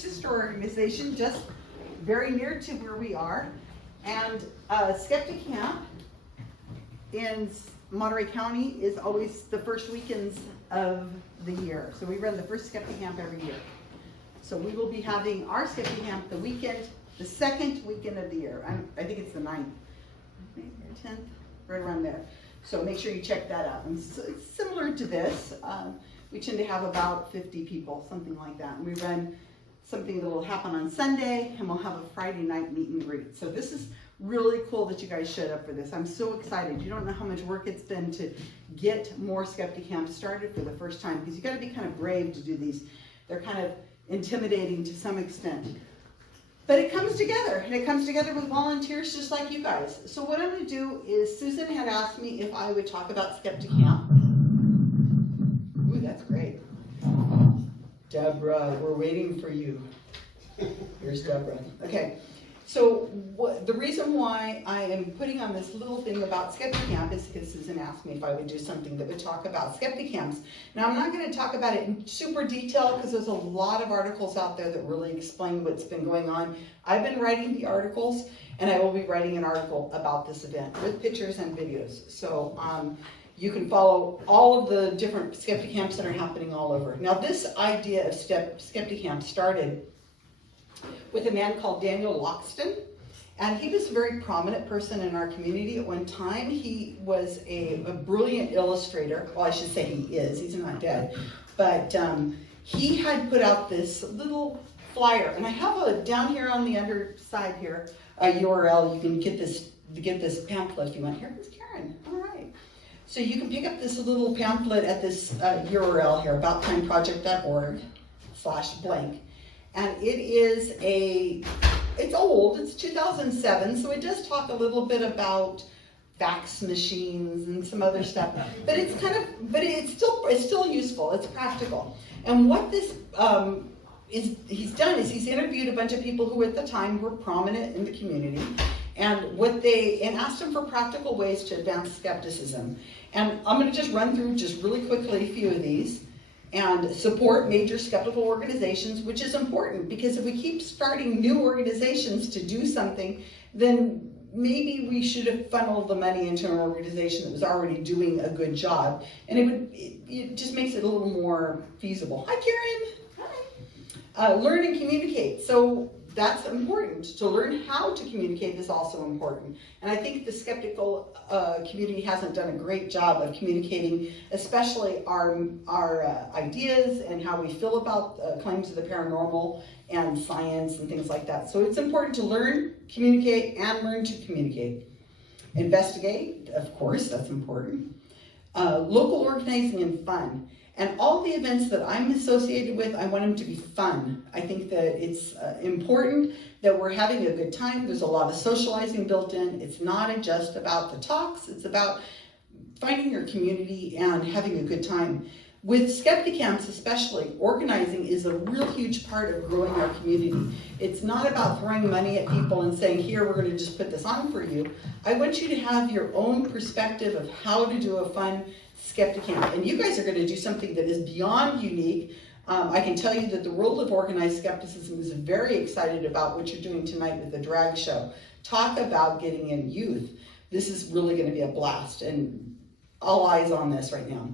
sister organization just very near to where we are. And SkeptiCamp in Monterey County is always the first weekends of the year. So we run the first SkeptiCamp every year. So we will be having our SkeptiCamp the second weekend of the year. I think it's the 9th, or 10th, right around there. So make sure you check that out. And so it's similar to this. We tend to have about 50 people, something like that. And we run something that will happen on Sunday, and we'll have a Friday night meet and greet. So this is really cool that you guys showed up for this. I'm so excited. You don't know how much work it's been to get more SkeptiCamp started for the first time, because you got to be kind of brave to do these. They're kind of intimidating to some extent. But it comes together, and it comes together with volunteers just like you guys. So what I'm going to do is, Susan had asked me if I would talk about SkeptiCamp. Ooh, that's great. Deborah, we're waiting for you. Here's Deborah. Okay, so the reason why I am putting on this little thing about SkeptiCamp is because Susan asked me if I would do something that would talk about SkeptiCamps. Now, I'm not going to talk about it in super detail because there's a lot of articles out there that really explain what's been going on. I've been writing the articles, and I will be writing an article about this event with pictures and videos. So you can follow all of the different SkeptiCamps that are happening all over. Now, this idea of SkeptiCamp started with a man called Daniel Loxton, and he was a very prominent person in our community at one time. He was a brilliant illustrator. Well, I should say he is. He's not dead. But he had put out this little flyer, and I have down here on the underside here, a URL. You can get this pamphlet if you want. Here comes Karen. All right. So you can pick up this little pamphlet at this URL here, abouttimeproject.org/blank. And it's old, it's 2007, so it does talk a little bit about fax machines and some other stuff, but it's still useful, it's practical. And what this he's done is he's interviewed a bunch of people who at the time were prominent in the community, and asked them for practical ways to advance skepticism. And I'm going to just run through just really quickly a few of these. And support major skeptical organizations, which is important, because if we keep starting new organizations to do something, then maybe we should have funneled the money into an organization that was already doing a good job, and it just makes it a little more feasible. Hi, Karen. Hi. Learn and communicate. So that's important. To learn how to communicate is also important. And I think the skeptical community hasn't done a great job of communicating, especially our ideas and how we feel about claims of the paranormal and science and things like that. So it's important to learn, communicate, and learn to communicate. Investigate, of course, that's important. Local organizing and fun. And all the events that I'm associated with, I want them to be fun. I think that it's important that we're having a good time. There's a lot of socializing built in. It's not just about the talks. It's about finding your community and having a good time. With SkeptiCamps especially, organizing is a real huge part of growing our community. It's not about throwing money at people and saying, here, we're going to just put this on for you. I want you to have your own perspective of how to do a fun SkeptiCamp. And you guys are going to do something that is beyond unique. I can tell you that the world of organized skepticism is very excited about what you're doing tonight with the drag show. Talk about getting in youth. This is really going to be a blast, and all eyes on this right now.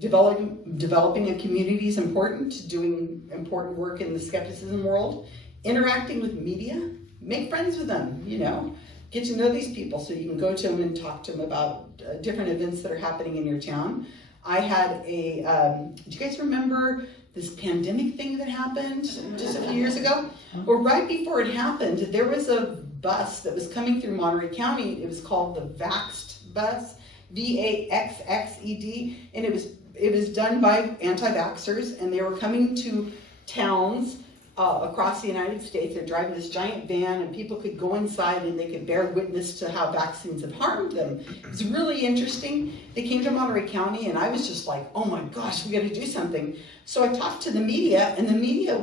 Developing a community is important, doing important work in the skepticism world. Interacting with media, make friends with them, get to know these people so you can go to them and talk to them about different events that are happening in your town. I had do you guys remember this pandemic thing that happened just a few years ago? Well, right before it happened, there was a bus that was coming through Monterey County. It was called the Vaxxed bus, VAXXED, and it was done by anti-vaxxers, and they were coming to towns across the United States. They're driving this giant van, and people could go inside and they could bear witness to how vaccines have harmed them. It was really interesting. They came to Monterey County, and I was just like, oh my gosh, we got to do something. So I talked to the media, and the media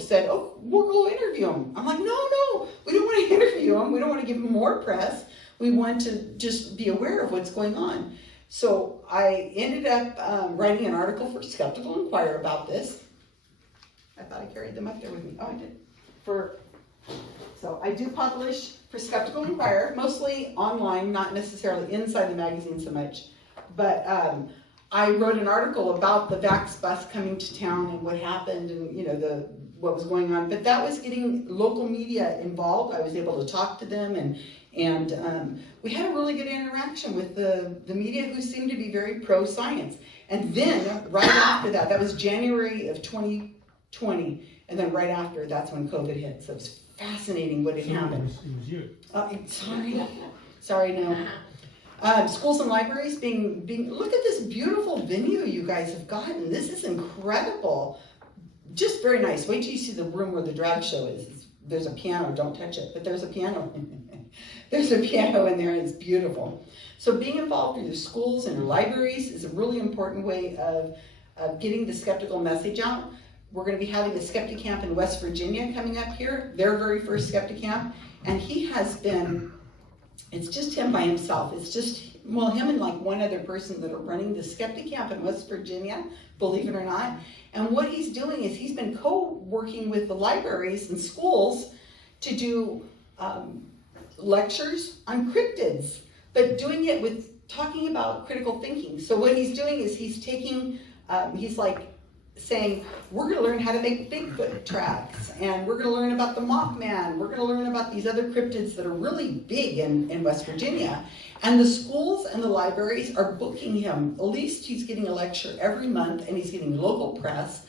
said, oh, we'll go interview them. I'm like, no, we don't want to interview them. We don't want to give them more press. We want to just be aware of what's going on. So I ended up writing an article for Skeptical Inquirer about this. I thought I carried them up there with me. Oh, I did. So I do publish for Skeptical Inquirer, mostly online, not necessarily inside the magazine so much. But I wrote an article about the Vax bus coming to town and what happened and what was going on. But that was getting local media involved. I was able to talk to them and we had a really good interaction with the media who seemed to be very pro-science. And then right after that, that was January of 2020, and then right after, that's when COVID hit. So it was fascinating what had happened. It was you. Sorry, no. Schools and libraries being, look at this beautiful venue you guys have gotten. This is incredible. Just very nice. Wait till you see the room where the drag show is. There's a piano, don't touch it, but there's a piano. There's a piano in there and it's beautiful. So being involved in your schools and your libraries is a really important way of getting the skeptical message out. We're going to be having a SkeptiCamp in West Virginia coming up here, their very first SkeptiCamp, and he has been, it's just him by himself. It's just, well, him and like one other person that are running the SkeptiCamp in West Virginia, believe it or not. And what he's doing is he's been co-working with the libraries and schools to do lectures on cryptids, but doing it with talking about critical thinking. So what he's doing is he's taking, he's like saying, we're gonna learn how to make Bigfoot tracks, and we're gonna learn about the Mothman, we're gonna learn about these other cryptids that are really big in West Virginia. And the schools and the libraries are booking him. At least he's getting a lecture every month, and he's getting local press,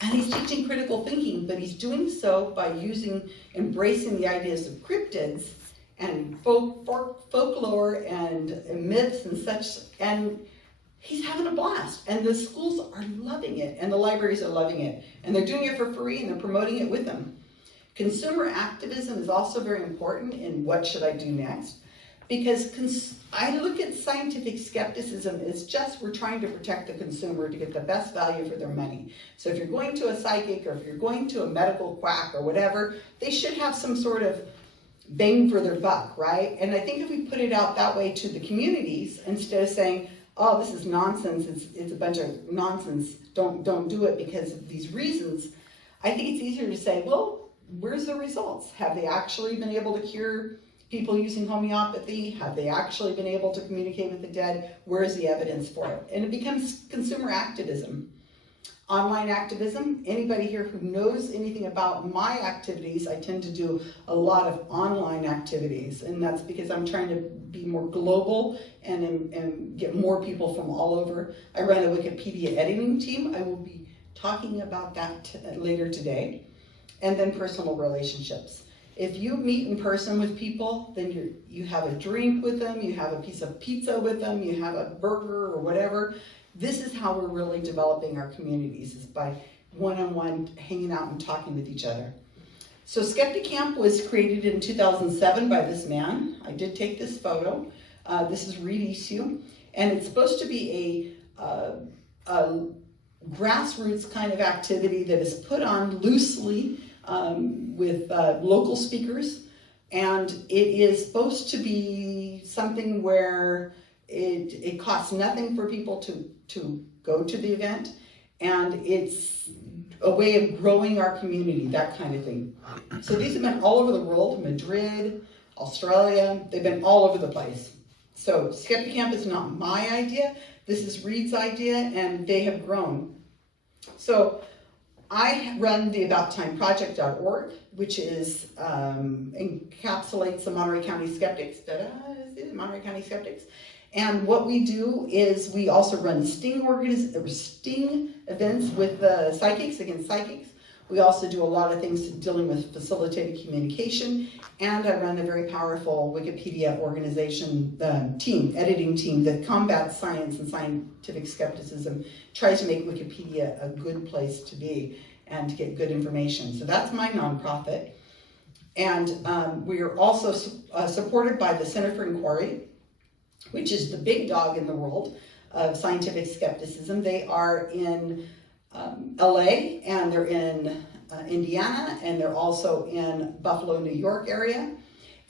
and he's teaching critical thinking, but he's doing so by embracing the ideas of cryptids and folklore and myths and such, and he's having a blast. And the schools are loving it, and the libraries are loving it, and they're doing it for free, and they're promoting it with them. Consumer activism is also very important in what should I do next, because I look at scientific skepticism as just we're trying to protect the consumer to get the best value for their money. So if you're going to a psychic or if you're going to a medical quack or whatever, they should have some sort of bang for their buck, right? And I think if we put it out that way to the communities, instead of saying, oh, this is nonsense, it's a bunch of nonsense, don't do it because of these reasons, I think it's easier to say, well, where's the results? Have they actually been able to cure people using homeopathy? Have they actually been able to communicate with the dead? Where's the evidence for it? And it becomes consumer activism. Online activism, anybody here who knows anything about my activities, I tend to do a lot of online activities, and that's because I'm trying to be more global and get more people from all over. I run a Wikipedia editing team. I will be talking about that later today. And then personal relationships. If you meet in person with people, then you have a drink with them, you have a piece of pizza with them, you have a burger or whatever. This is how we're really developing our communities, is by one-on-one hanging out and talking with each other. So SkeptiCamp was created in 2007 by this man. I did take this photo. This is Reed Issue, and it's supposed to be a grassroots kind of activity that is put on loosely with local speakers, and it is supposed to be something where it costs nothing for people to go to the event, and it's a way of growing our community, that kind of thing. So these have been all over the world, Madrid, Australia, they've been all over the place. So SkeptiCamp is not my idea, this is Reed's idea, and they have grown. So I run the AboutTimeProject.org, which is encapsulates the Monterey County Skeptics. Monterey County Skeptics. And what we do is we also run sting events with psychics against psychics. We also do a lot of things dealing with facilitated communication, and I run a very powerful Wikipedia organization editing team that combats science and scientific skepticism, tries to make Wikipedia a good place to be and to get good information. So that's my nonprofit. And we are also supported by the Center for Inquiry, which is the big dog in the world of scientific skepticism. They are in LA, and they're in Indiana, and they're also in Buffalo, New York area.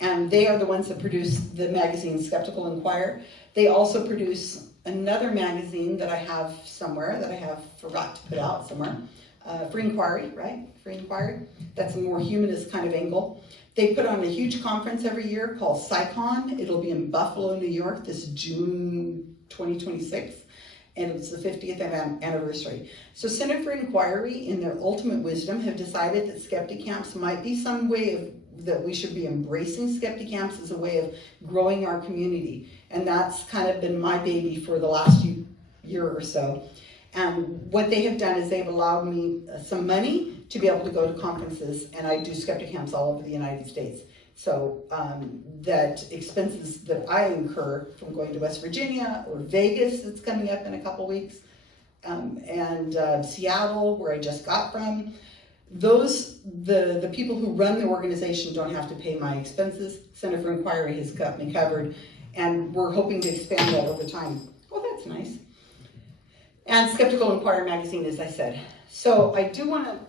And they are the ones that produce the magazine Skeptical Inquirer. They also produce another magazine that I have somewhere, that I have forgot to put out somewhere, Free Inquiry, right? Free Inquiry. That's a more humanist kind of angle. They put on a huge conference every year called SciCon. It'll be in Buffalo, New York, this June 2026. And it's the 50th anniversary. So Center for Inquiry, in their ultimate wisdom, have decided that SkeptiCamps might be some way of, that we should be embracing SkeptiCamps as a way of growing our community. And that's kind of been my baby for the last year or so. And what they have done is they've allowed me some money to be able to go to conferences, and I do SkeptiCamps all over the United States. So that expenses that I incur from going to West Virginia or Vegas, that's coming up in a couple weeks, and Seattle, where I just got from, the people who run the organization don't have to pay my expenses. Center for Inquiry has got me covered, and we're hoping to expand that over time. Oh, that's nice. And Skeptical Inquirer magazine, as I said. So I do want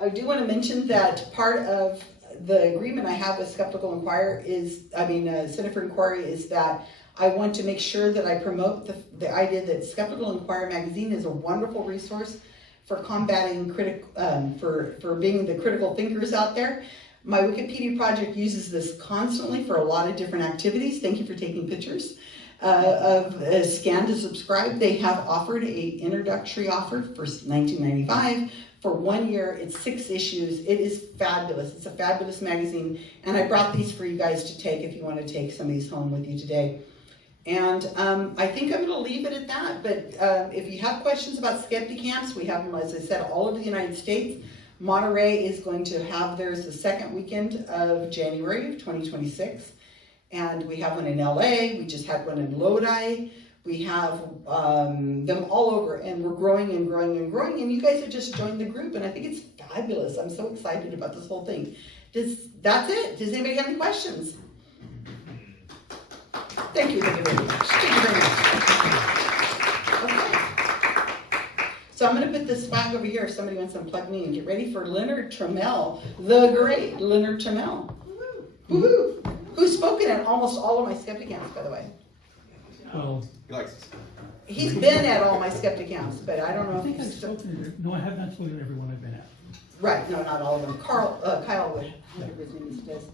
to mention that part of the agreement I have with Skeptical Inquirer is, Center for Inquiry, is that I want to make sure that I promote the idea that Skeptical Inquirer magazine is a wonderful resource for combating for being the critical thinkers out there. My Wikipedia project uses this constantly for a lot of different activities. Thank you for taking pictures of Scan to Subscribe. They have offered a introductory offer for $19.95. For 1 year, it's 6 issues. It is fabulous. It's a fabulous magazine. And I brought these for you guys to take if you want to take some of these home with you today. And I think I'm going to leave it at that. But if you have questions about SkeptiCamps, we have them, as I said, all over the United States. Monterey is going to have theirs the second weekend of January of 2026. And we have one in LA. We just had one in Lodi. We have them all over, and we're growing and growing and growing, and you guys have just joined the group, and I think it's fabulous. I'm so excited about this whole thing. That's it. Does anybody have any questions? Thank you very much. Thank you very much. Okay. So I'm going to put this swag over here if somebody wants to unplug me, and get ready for Leonard Trammell, the great Leonard Trammell. Woohoo! Who's spoken at almost all of my SkeptiCamps, by the way. Oh. He likes us. He's been at all my SkeptiCamps, but I don't know I think if I've he's still... spoken to, no, I have not spoken to everyone I've been at. Right, no, not all of them. Kyle would, whatever his name is.